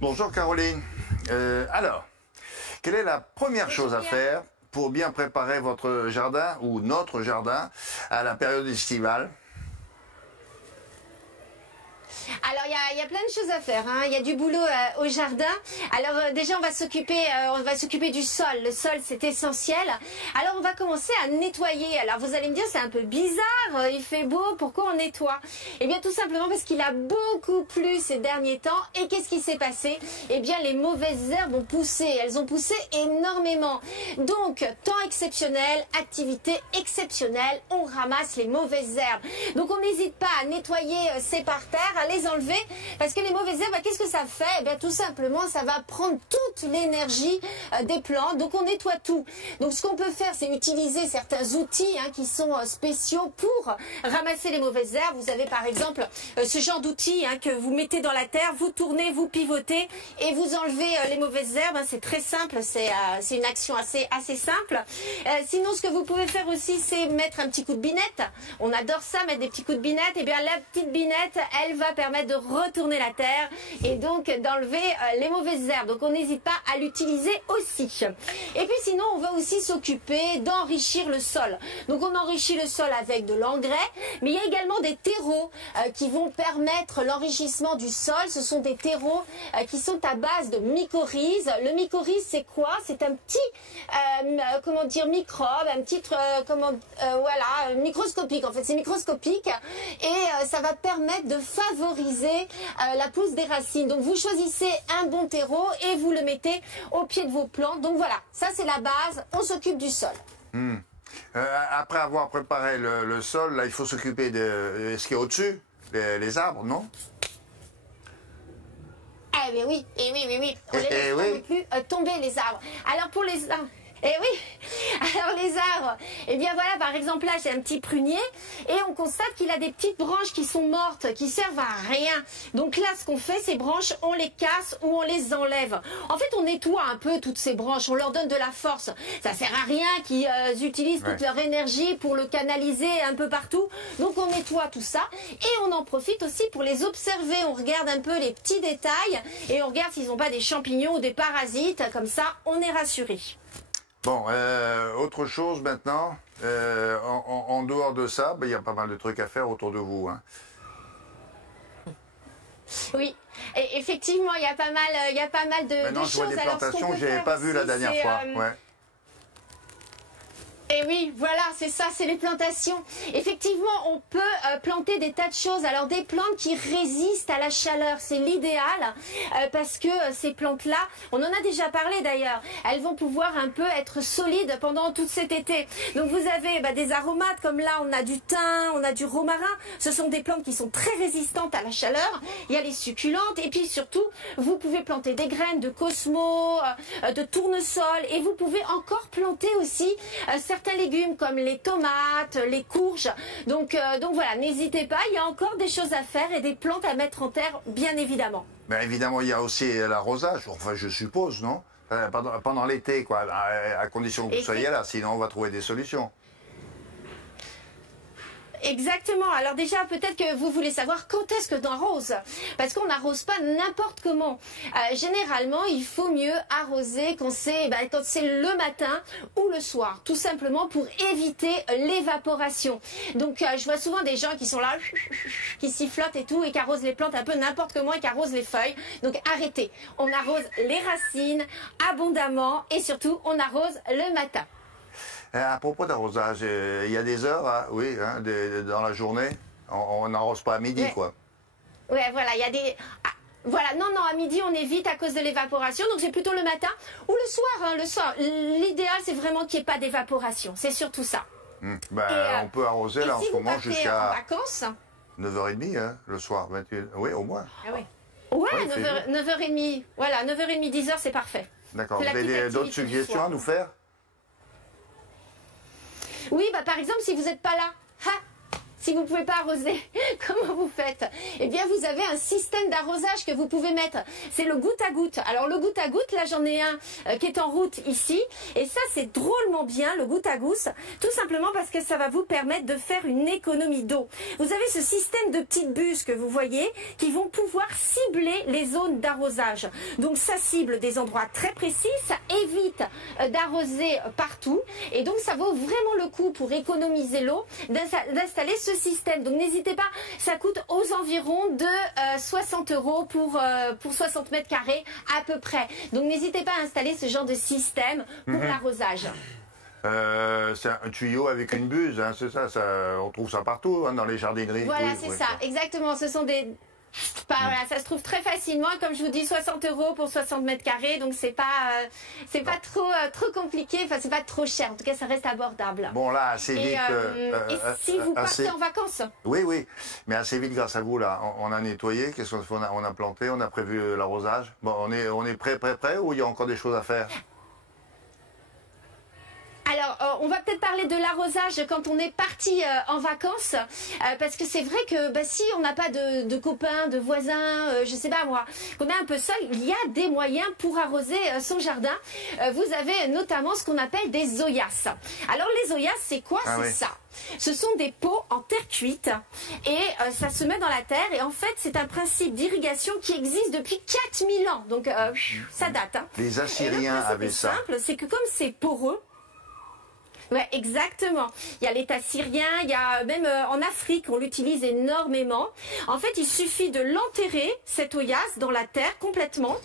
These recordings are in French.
Bonjour Caroline. Alors, quelle est la première chose à faire pour bien préparer votre jardin ou notre jardin à la période estivale? Alors il y a plein de choses à faire, hein. Il y a du boulot au jardin. Alors déjà on va s'occuper du sol. Le sol c'est essentiel. Alors on va commencer à nettoyer. Alors vous allez me dire c'est un peu bizarre, il fait beau, pourquoi on nettoie? Eh bien tout simplement parce qu'il a beaucoup plu ces derniers temps. Et qu'est-ce qui s'est passé? Eh bien les mauvaises herbes ont poussé. Elles ont poussé énormément. Donc temps exceptionnel, activité exceptionnelle, on ramasse les mauvaises herbes. Donc on n'hésite pas à nettoyer ces parterres, à les enlever, parce que les mauvaises herbes, qu'est-ce que ça fait? Eh bien tout simplement ça va prendre toute l'énergie des plantes, donc on nettoie tout. Donc ce qu'on peut faire c'est utiliser certains outils qui sont spéciaux pour ramasser les mauvaises herbes. Vous avez par exemple ce genre d'outils que vous mettez dans la terre, vous tournez, vous pivotez et vous enlevez les mauvaises herbes. C'est très simple, c'est une action assez simple. Sinon ce que vous pouvez faire aussi c'est mettre un petit coup de binette. On adore ça, mettre des petits coups de binette. Et bien la petite binette elle va permettre de retourner la terre et donc d'enlever les mauvaises herbes. Donc on n'hésite pas à l'utiliser aussi. Et puis sinon on va aussi s'occuper d'enrichir le sol. Donc on enrichit le sol avec de l'engrais, mais il y a également des terreaux qui vont permettre l'enrichissement du sol. Ce sont des terreaux qui sont à base de mycorhize. Le mycorhize c'est quoi? C'est un petit microbe, un petit microscopique. En fait c'est microscopique et ça va permettre de favoriser la pousse des racines. Donc vous choisissez un bon terreau et vous le mettez au pied de vos plantes. Donc voilà, ça c'est la base, on s'occupe du sol. Après avoir préparé le sol, là il faut s'occuper de ce qui est au-dessus, les arbres, non? Eh bien oui, on les laisse pas non plus tomber les arbres. Alors pour les arbres, alors les arbres, eh bien voilà, par exemple là j'ai un petit prunier et on constate qu'il a des petites branches qui sont mortes, qui servent à rien. Donc là ce qu'on fait, ces branches on les casse ou on les enlève. En fait on nettoie un peu toutes ces branches, on leur donne de la force. Ça sert à rien qu'ils utilisent toute leur énergie pour le canaliser un peu partout. Donc on nettoie tout ça et on en profite aussi pour les observer. On regarde un peu les petits détails et on regarde s'ils n'ont pas des champignons ou des parasites. Comme ça on est rassuré. Bon, autre chose maintenant, en dehors de ça, il y a pas mal de trucs à faire autour de vous. Oui, et effectivement, il y a pas mal de Maintenant, je vois choses. des plantations que je n'avais pas vues la dernière fois. Ouais. Et oui, voilà, c'est ça, c'est les plantations. Effectivement, on peut planter des tas de choses. Alors des plantes qui résistent à la chaleur, c'est l'idéal parce que ces plantes-là, on en a déjà parlé d'ailleurs, elles vont pouvoir un peu être solides pendant tout cet été. Donc vous avez des aromates comme là, on a du thym, on a du romarin. Ce sont des plantes qui sont très résistantes à la chaleur. Il y a les succulentes et puis surtout, vous pouvez planter des graines de cosmo, de tournesol et vous pouvez encore planter aussi certains légumes comme les tomates, les courges. Donc voilà, n'hésitez pas, il y a encore des choses à faire et des plantes à mettre en terre, bien évidemment. Mais évidemment, il y a aussi l'arrosage, enfin je suppose, non? Pendant l'été, quoi, à condition que vous soyez là, sinon on va trouver des solutions. Exactement. Alors déjà, peut-être que vous voulez savoir quand est-ce que tu arroses. Parce qu'on n'arrose pas n'importe comment. Généralement, il faut mieux arroser quand c'est le matin ou le soir. Tout simplement pour éviter l'évaporation. Donc, je vois souvent des gens qui sont là, qui sifflotent et tout, et qui arrosent les plantes un peu n'importe comment et qui arrosent les feuilles. Donc, arrêtez. On arrose les racines abondamment et surtout, on arrose le matin. À propos d'arrosage, il y a des heures, dans la journée, on n'arrose pas à midi, quoi. Ouais, voilà, il y a des... Voilà, non, à midi, on évite à cause de l'évaporation, donc c'est plutôt le matin ou le soir. Le soir, l'idéal, c'est vraiment qu'il n'y ait pas d'évaporation, c'est surtout ça. On peut arroser, là, en ce moment, jusqu'à 9h30, le soir, 21... Oui, au moins. Ah oui. Ouais, 9h30, voilà, 9h30, 10h, c'est parfait. D'accord, vous avez d'autres suggestions à nous faire? Oui, par exemple, si vous n'êtes pas là, si vous ne pouvez pas arroser, comment vous faites? Eh bien, vous avez un système d'arrosage que vous pouvez mettre. C'est le goutte à goutte. Alors, le goutte à goutte, là, j'en ai un qui est en route ici. Et ça, c'est drôlement bien, le goutte à goutte. Tout simplement parce que ça va vous permettre de faire une économie d'eau. Vous avez ce système de petites buses que vous voyez qui vont pouvoir cibler les zones d'arrosage. Donc, ça cible des endroits très précis. Ça évite d'arroser partout. Et donc, ça vaut vraiment le coup pour économiser l'eau d'installer ce système. Donc n'hésitez pas, ça coûte aux environs de 60 € pour 60 mètres carrés à peu près. Donc n'hésitez pas à installer ce genre de système pour l'arrosage. C'est un tuyau avec une buse, hein, c'est ça, on trouve ça partout hein, dans les jardineries. Voilà, oui, c'est oui, ça, exactement. Ce sont des... Voilà, ça se trouve très facilement, comme je vous dis, 60 € pour 60 mètres carrés, donc c'est pas trop compliqué, enfin c'est pas trop cher, en tout cas ça reste abordable. Bon là, assez vite. Et si vous partez en vacances? Oui, oui, mais assez vite grâce à vous là, on a nettoyé, qu'est-ce qu'on a, on a planté, on a prévu l'arrosage. Bon, on est prêt ou il y a encore des choses à faire? Alors, on va peut-être parler de l'arrosage quand on est parti en vacances, parce que c'est vrai que si on n'a pas de copains, de voisins, je sais pas moi, qu'on est un peu seul, il y a des moyens pour arroser son jardin. Vous avez notamment ce qu'on appelle des zoyas. Alors les zoyas, c'est quoi? C'est ça. Ce sont des pots en terre cuite et ça se met dans la terre et en fait c'est un principe d'irrigation qui existe depuis 4000 ans. Donc ça date. Hein. Les Assyriens avaient ça. Le principe est simple, c'est que comme c'est poreux, ouais, exactement. Il y a l'État syrien, il y a même en Afrique, on l'utilise énormément. En fait, il suffit de l'enterrer, cet oyas, dans la terre complètement.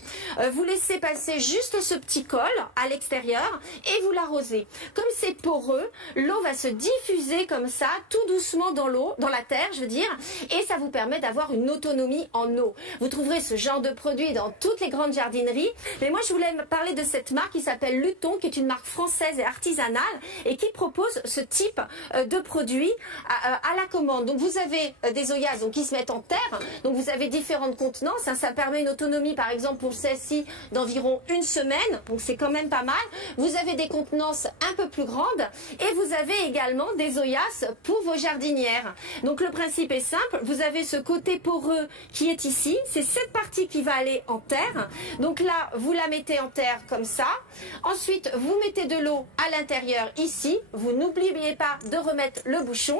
Vous laissez passer juste ce petit col à l'extérieur et vous l'arrosez. Comme c'est poreux, l'eau va se diffuser comme ça, tout doucement dans l'eau, dans la terre, je veux dire, et ça vous permet d'avoir une autonomie en eau. Vous trouverez ce genre de produit dans toutes les grandes jardineries. Mais moi, je voulais parler de cette marque qui s'appelle Luton, qui est une marque française et artisanale et qui propose ce type de produit à la commande. Donc vous avez des oyas donc, qui se mettent en terre, donc vous avez différentes contenances, hein. Ça permet une autonomie par exemple pour celle-ci d'environ 1 semaine, donc c'est quand même pas mal. Vous avez des contenances un peu plus grandes et vous avez également des oyas pour vos jardinières. Donc le principe est simple, vous avez ce côté poreux qui est ici, c'est cette partie qui va aller en terre, donc là vous la mettez en terre comme ça, ensuite vous mettez de l'eau à l'intérieur ici. Vous n'oubliez pas de remettre le bouchon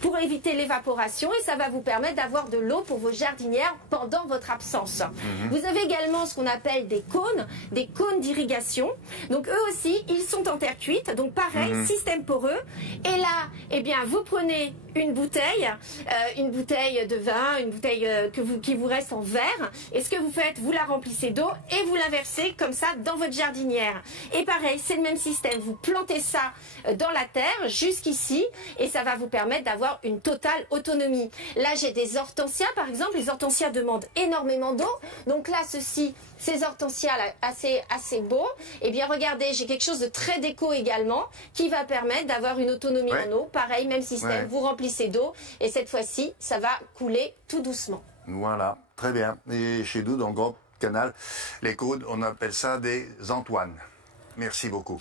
pour éviter l'évaporation et ça va vous permettre d'avoir de l'eau pour vos jardinières pendant votre absence. Vous avez également ce qu'on appelle des cônes d'irrigation. Donc eux aussi, ils sont en terre cuite. Donc pareil, système poreux. Et là, eh bien, vous prenez une bouteille de vin, une bouteille qui vous reste en verre. Et ce que vous faites, vous la remplissez d'eau et vous la versez comme ça dans votre jardinière. Et pareil, c'est le même système. Vous plantez ça dans la terre jusqu'ici et ça va vous permettre d'avoir une totale autonomie. Là, j'ai des hortensias par exemple. Les hortensias demandent énormément d'eau. Donc là, ces hortensias là, assez beaux. Et bien, regardez, j'ai quelque chose de très déco également qui va permettre d'avoir une autonomie en eau. Pareil, même système. Vous remplissez d'eau et cette fois-ci, ça va couler tout doucement. Voilà, très bien. Et chez nous, dans le Grand Canal, les Côtes, on appelle ça des Antoines. Merci beaucoup.